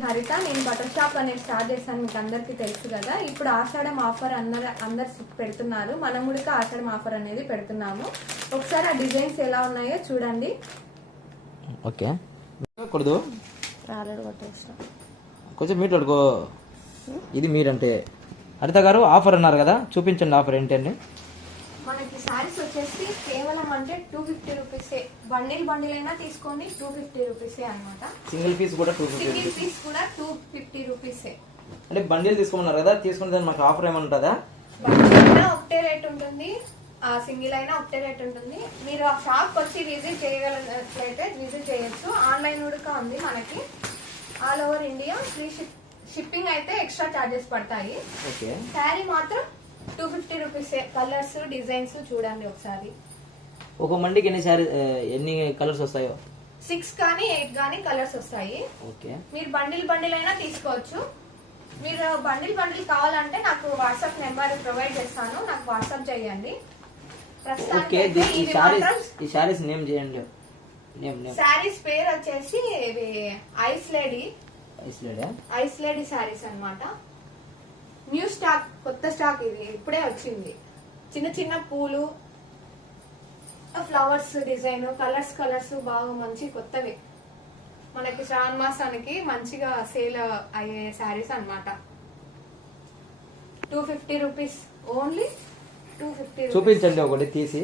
హరిత, నేను butter shop అనేది స్టార్ట్ చేశాను, మీకు అందరికీ తెలుసు కదా. ఇప్పుడు ఆషాఢం ఆఫర్ అందరు పెడుతున్నారు, మనం కూడా ఆషాఢం ఆఫర్ అనేది పెడుతున్నాము. ఒకసారి ఆ డిజైన్స్ ఎలా ఉన్నాయో చూడండి. ఓకే, కొడదు కొంచెం మీట్ అడుకో. ఇది మీరంటే హరిత గారు ఆఫర్ అన్నారు కదా, చూపించండి ఆఫర్ ఏంటండి. మనకి సారీస్ వచ్చేసి కేవలం అంటే 250 రూపీసే. బండిల్ అయినా తీసుకోండి, 250 రూపీసే అనమాట. సింగిల్ పీస్ కూడా 250 రూపీసే. అంటే బండిల్ తీసుకోమన్నారు కదా, తీసుకుంటే మాకు ఆఫర్ ఏమైనా ఉంటుందా? బండిల్ అయినా ఒకటే రేట్ ఉంటుంది, సింగిల్ అయినా ఒకటే రేట్ ఉంటుంది. మీరు ఆ షాప్ వచ్చి విజిట్ చేయగలిగినట్లయితే విజిట్ చేయొచ్చు. ఆన్లైన్ కూడా ఉంది మనకి, all over India. Free shipping అయితే ఎక్స్ట్రా చార్జెస్ పడతాయి. శారీ మాత్రం 250 రూపీసే. కలర్స్ డిజైన్స్ చూడండి ఒకసారి. ఒక మండికి ఎన్ని కలర్స్ వస్తాయో? 6 కానీ 8 కానీ కలర్స్ వస్తాయి. మీరు బండిల్ అయినా తీసుకోవచ్చు. మీరు బండిల్ కావాలంటే నాకు వాట్సాప్ నెంబర్ ప్రొవైడ్ చేస్తాను, నాకు వాట్సాప్ చేయండి. శారీస్ పేరు వచ్చేసి ఐస్ లేడీ శారీస్ అన్నమాట. న్యూ స్టాక్, కొత్త స్టాక్, ఇది ఇప్పుడే వచ్చింది. చిన్న చిన్న పూలు, ఫ్లవర్స్ డిజైన్, కలర్స్ బాగా మంచి కొత్తవి. మనకి శ్రావణ మాసానికి మంచిగా సేల్ అయ్యే శారీస్ అన్నమాట. 250 రూపీస్ ఓన్లీ. 250. చూపించండి ఒకటి తీసి,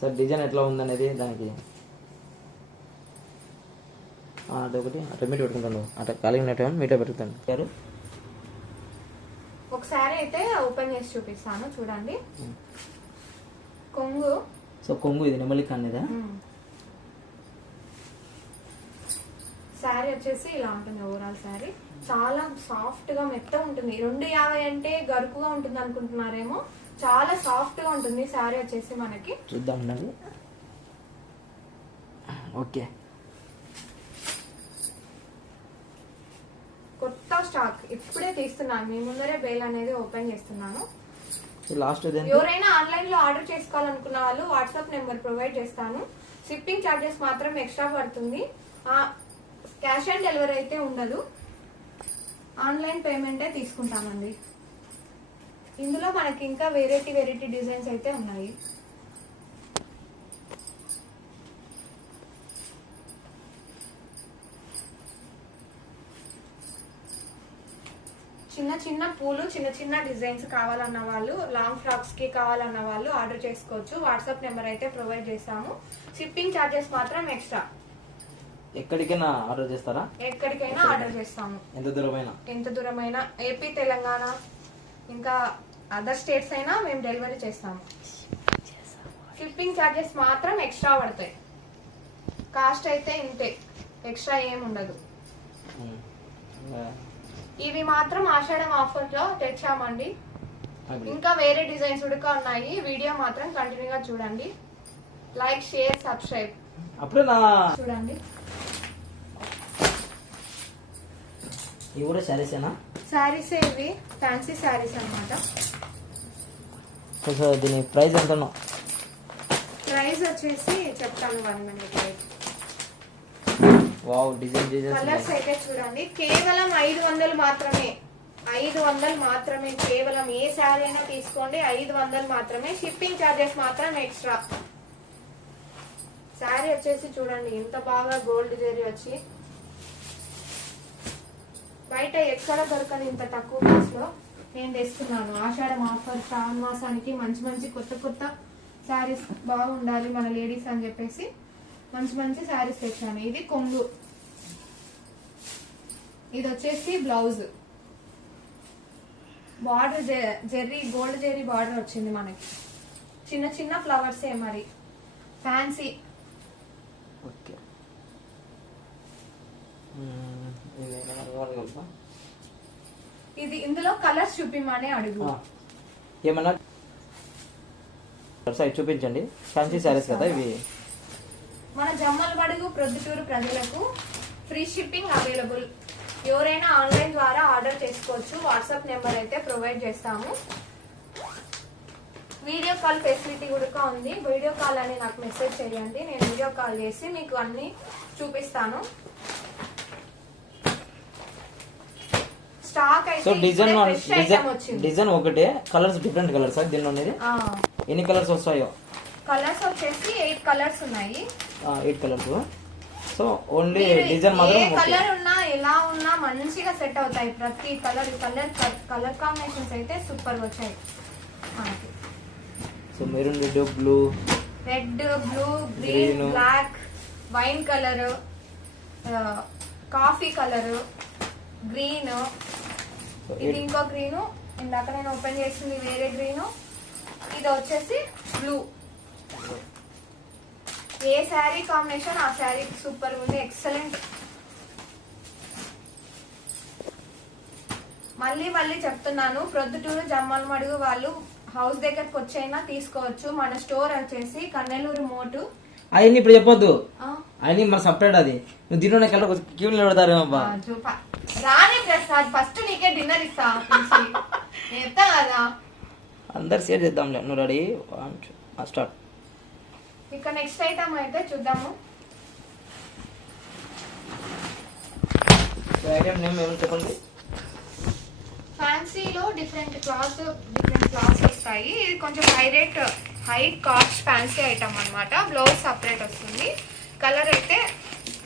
సార్ డిజైన్ ఎట్లా ఉందనేది. దానికి అదొకటి అట్లా మీట పెట్టుకుంటాను, అట్లా కలిగినట్టు మీట పెట్టుకుంటాను. ఒకసారి అయితే ఓపెన్ చేసి చూపిస్తాను, చూడండి. కొంగు, ఇది నెమలిక అనేదా? శారీ వచ్చేసి ఇలా ఉంటుంది. ఓవరాల్ శారీ చాలా సాఫ్ట్ గా మెత్త ఉంటుంది. 250 అంటే గరుకుగా ఉంటుంది అనుకుంటున్నారేమో, చాలా సాఫ్ట్ గా ఉంటుంది శారీ వచ్చేసి. మనకి చూద్దాం. ఓకే, కొత్త స్టాక్ ఇప్పుడే తీస్తున్నాను, మీ ముందరే బేల్ అనేది ఓపెన్ చేస్తున్నాను. లాస్ట్ ఎవరైనా ఆన్లైన్ లో ఆర్డర్ చేసుకోవాలనుకున్న వాళ్ళు వాట్సాప్ నెంబర్ ప్రొవైడ్ చేస్తాను. షిప్పింగ్ చార్జెస్ మాత్రం ఎక్స్ట్రా పడుతుంది. క్యాష్ ఆన్ డెలివరీ అయితే ఉండదు, ఆన్లైన్ పేమెంటే తీసుకుంటామండి. ఇందులో మనకి ఇంకా వెరైటీ డిజైన్స్ అయితే ఉన్నాయి. చిన్న పూలు, చిన్న డిజైన్స్ కావాలన్న వాళ్ళు, లాంగ్ ఫ్రాక్స్ కి కావాలన్న వాళ్ళు ఆర్డర్ చేసుకోవచ్చు. వాట్సాప్ నెంబర్ అయితే ప్రొవైడ్ చేస్తాము. షిప్పింగ్ చార్జెస్ మాత్రం ఎక్స్ట్రా. ఎక్కడికైనా ఆర్డర్ చేస్తారా? ఎక్కడికైనా ఆర్డర్ చేస్తాము, ఎంత దూరమైనా. ఏపీ, తెలంగాణ, ఇంకా అదర్ స్టేట్స్ అయినా మేము డెలివరీ చేస్తాము. షిప్పింగ్ చార్జెస్ మాత్రం ఎక్స్ట్రా పడతాయి. కాస్ట్ అయితే ఇంతే, ఎక్స్ట్రా ఏం ఉండదు. ఇవి మాత్రం ఆషాఢం ఆఫర్ లో తెచ్చామండి. ఇంకా వేరే డిజైన్స్ కూడా ఉన్నాయి. వీడియో మాత్రం కంటిన్యూగా చూడండి. లైక్, షేర్, సబ్స్క్రైబ్ చూడండి. ఇవి కూడా శారీసేనా? శారీసే, ఇవి ఫ్యాన్సీ శారీస్ అన్నమాట. దీని ప్రైస్ ఎంత? ప్రైస్ వచ్చేసి చెప్తాను, 1 minute. కలర్స్ అయితే చూడండి, కేవలం 500 మాత్రమే. 500 మాత్రమే కేవలం. ఏ శారీ అయినా తీసుకోండి, 500 మాత్రమే. షిప్పింగ్ చార్జెస్ మాత్రం ఎక్స్ట్రా. శారీ వచ్చేసి చూడండి ఎంత బాగా గోల్డ్ జరీ వచ్చి, బయట ఎక్కడ దొరకని ఇంత తక్కువ ప్రైస్ లో నేను తెస్తున్నాను. ఆషాఢం ఆఫర్, శ్రావణ మాసానికి మంచి కొత్త శారీస్ బాగుండాలి మన లేడీస్ అని చెప్పేసి మంచి శారీస్ తెచ్చాను. ఇది కొంగు, ఇది వచ్చేసి blouse. Border Jerry, gold Jerry border వచ్చింది మనకి. చిన్న ఫ్లవర్సే మరి, ఫ్యాన్సీ. ఇది ఇందులో కలర్స్ చూపిమని అడుగు. ఏమన్నా చూపించండి. ఫ్యాన్సీ శారీస్ కదా ఇవి. మన జమ్మలమడుగు ప్రొద్దుటూరు ప్రజలకు ఫ్రీ షిప్పింగ్ అవైలబుల్. ఎవరైనా ఆన్లైన్ ద్వారా ఆర్డర్ చేసుకోవచ్చు. వాట్సాప్ నెంబర్ అయితే ప్రొవైడ్ చేస్తాము. వీడియో కాల్ ఫెసిలిటీ కూడా ఉంది. వీడియో కాల్ అని నాకు మెసేజ్ చేయండి, నేను వీడియో కాల్ చేసి మీకు అన్ని చూపిస్తాను. స్టాక్ సో అయితే డిజైన్ ఫ్రెష్ ఐటమ్ వచ్చింది. డిజైన్ ఒకటే, కలర్స్ డిఫరెంట్ కలర్స్ దీనిలో ఉన్నది. ఎన్ని కలర్స్ వస్తాయో? కలర్స్ వచ్చేసి 8 కలర్స్ ఉన్నాయి. 8 కలర్స్. సో ఓన్లీ మీరు డిజైన్ ఏ మాత్రం కలర్ ఉన్నా ఎలా ఉన్నా మంచిగా సెట్ అవుతాయి. ప్రతి కలర్ కాంబినేషన్స్ అయితే సూపర్ వచ్చాయి మనకి. So maroon, red, blue, red, blue, Green. Green, black, wine colour, coffee colour, green, ఇది ఇంకో గ్రీన్, ఇందాక నేను ఓపెన్ చేసింది వేరే గ్రీన్, ఇది వచ్చేసి బ్లూ. ఏ శారీ కాంబినేషన్ ఆ శారీ సూపర్ ఉంది, ఎక్సలెంట్. మళ్ళీ చెప్తున్నాను, ప్రొద్దుటూరు జమ్మలమడుగు వాళ్ళు హౌస్ దగ్గరకు వచ్చైనా తీసుకోవచ్చు. మన స్టోర్ వచ్చేసి కన్నెలూరు మోటు. అవన్నీ ఇప్పుడు చెప్పొద్దు, అవన్నీ మన సపరేట్. అది నువ్వు దీనిలోనే కలర్ క్యూ నిలబడతారు అబ్బా. రానే ప్రసాద్, ఫస్ట్ నీకే డిన్నర్ ఇస్తా చెప్తా కదా. అందరు షేర్ చేద్దాంలే. నువ్వు రెడీ? స్టార్ట్. ఇక నెక్స్ట్ ఐటమ్ అయితే చూద్దాము. ఐటమ్ నేమ్ ఏమని చెప్పండి. ఫ్యాన్సీలో డిఫరెంట్ క్లాత్స్ వస్తాయి. ఇది కొంచెం హై కాస్ట్ ఫ్యాన్సీ ఐటమ్ అన్నమాట. బ్లౌజ్ సపరేట్ వస్తుంది, కలర్ అయితే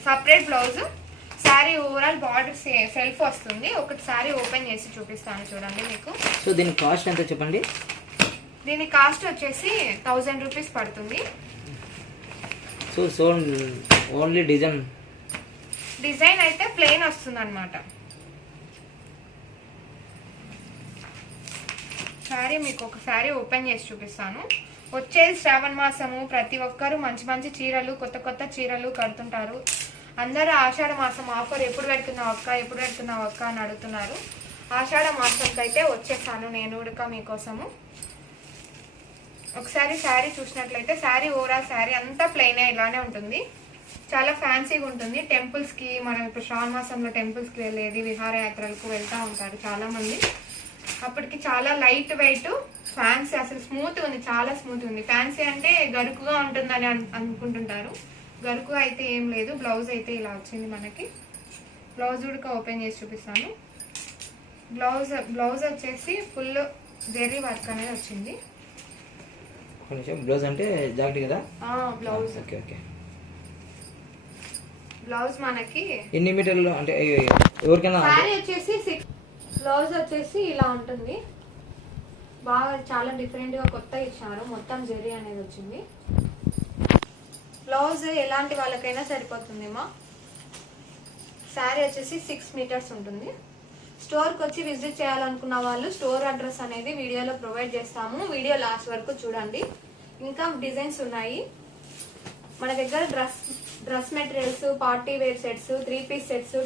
separate blouse. Sari overall border self వస్తుంది. ఒకటి శారీ ఓపెన్ చేసి చూపిస్తాను చూడండి మీకు. సో దీని కాస్ట్ ఎంత చెప్పండి. దీని కాస్ట్ వచ్చేసి 1000 రూపీస్ పడుతుంది. సో ఓన్లీ డిజైన్ అయితే ప్లెయిన్ వస్తుంది అనమాట. శారీ మీకు ఒక శారీ ఓపెన్ చేసి చూపిస్తాను. వచ్చేది శ్రావణ మాసము, ప్రతి ఒక్కరు మంచి మంచి చీరలు, కొత్త చీరలు కడుతుంటారు. అందరూ ఆషాఢ మాసం ఆఫర్ ఎప్పుడు పెడుతున్నావు అక్క అని అడుగుతున్నారు. ఆషాఢ మాసంకి అయితే వచ్చేసాను నేను ఉడక మీకోసము. ఒకసారి శారీ చూసినట్లయితే శారీ ఓవరాల్ శారీ అంతా ప్లెయిన్ ఇలానే ఉంటుంది. చాలా ఫ్యాన్సీగా ఉంటుంది. టెంపుల్స్ కి, మనం ఇప్పుడు శ్రావణ మాసంలో టెంపుల్స్ కి వెళ్ళేది, విహారయాత్రలకు వెళ్తూ ఉంటారు చాలా మంది. అప్పటికి చాలా లైట్ వెయిట్ ఫ్యాన్సీ, అసలు స్మూత్ ఉంది, చాలా స్మూత్ ఉంది. ఫ్యాన్సీ అంటే గరుకుగా ఉంటుందని అనుకుంటుంటారు. గరుకు అయితే ఏం లేదు. బ్లౌజ్ అయితే ఇలా వచ్చింది మనకి. బ్లౌజ్ కూడా ఓపెన్ చేసి చూపిస్తాను. బ్లౌజ్ వచ్చేసి ఫుల్ జెర్రీ వర్క్ అనేది వచ్చింది. బ్లౌజ్ అంటే జాకెట్ కదా. Blouse okay okay. బ్లౌజ్ మనకి ఎన్ని మీటర్లు అంటే ఎవరికైనా? శారీ వచ్చేసి 6. బ్లౌజ్ వచ్చేసి ఇలా ఉంటుంది. బాగా చాలా డిఫరెంట్ గా కొత్త ఇచ్చారు. మొత్తం జెర్రీ అనేది వచ్చింది. బ్లౌజ్ ఎలాంటి వాళ్ళకైనా సరిపోతుందేమో. శారీ వచ్చేసి 6 మీటర్స్ ఉంటుంది. స్టోర్కి వచ్చి విజిట్ చేయాలనుకున్న వాళ్ళు స్టోర్ అడ్రస్ అనేది వీడియోలో ప్రొవైడ్ చేస్తాము. వీడియో లాస్ట్ వరకు చూడండి. ఇంకా డిజైన్స్ ఉన్నాయి మన దగ్గర. Dress materials, party wear sets, 3 piece sets,